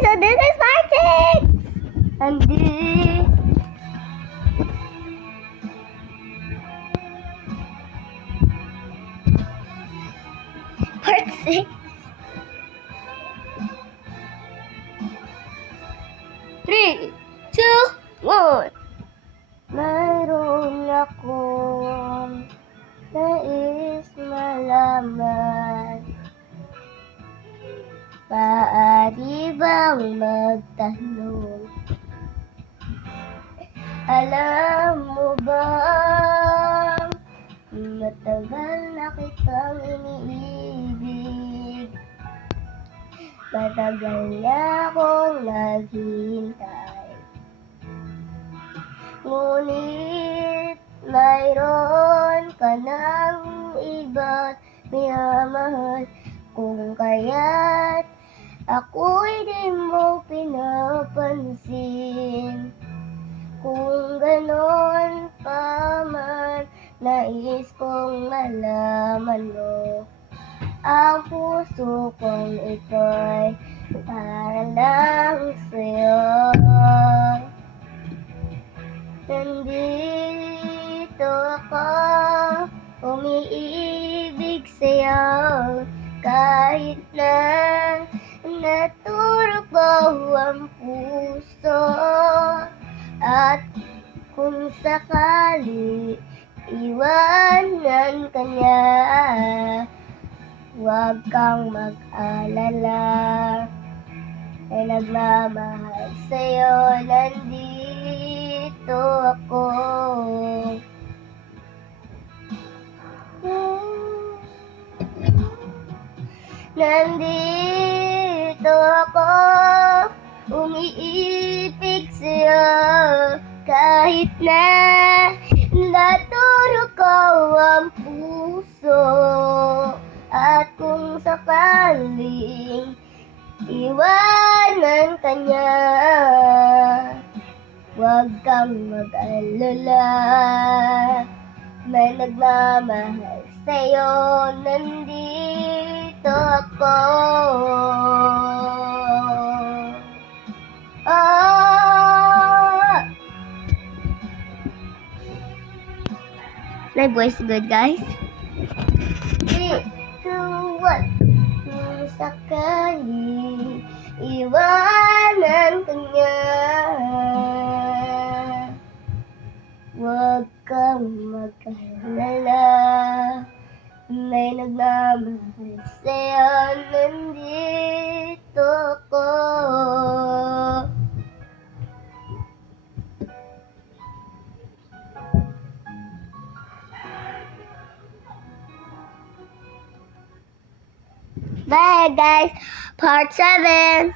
so this is part 6. And part 6. 3, 2, 1. Mayroon akong nais malaman. Maaari bang magtanong? Alam mo ba, matagal na kitang iniibig. Matagal na akong naghihintay. Ngunit mayroon ka ng iba't minamahal. Kung kaya't ako'y di mo pinapansin. Kung ganon pa man, nais kong malaman mo. Ang puso kong ito'y para lang sa'yo. Nandito ako, umiibig sa'yo. Kahit na naturo ko ang puso. At kung sakali iwanan ka niya, huwag kang mag-alala. Ay nagmamahal sa'yo, nandito ako. Nandito ako, umiibig sa'yo. Kahit na naturo ko ang puso. At kung sakaling iwanan ka niya, huwag kang mag-alala. May nagmamahal sa'yo, nandito ako. My voice good, guys. 3, 2, 1. Kung sakali iwanan ka niya, huwag kang mag-alala. May nagmamahal sa'yo, nandito ako. Bye guys, part 7.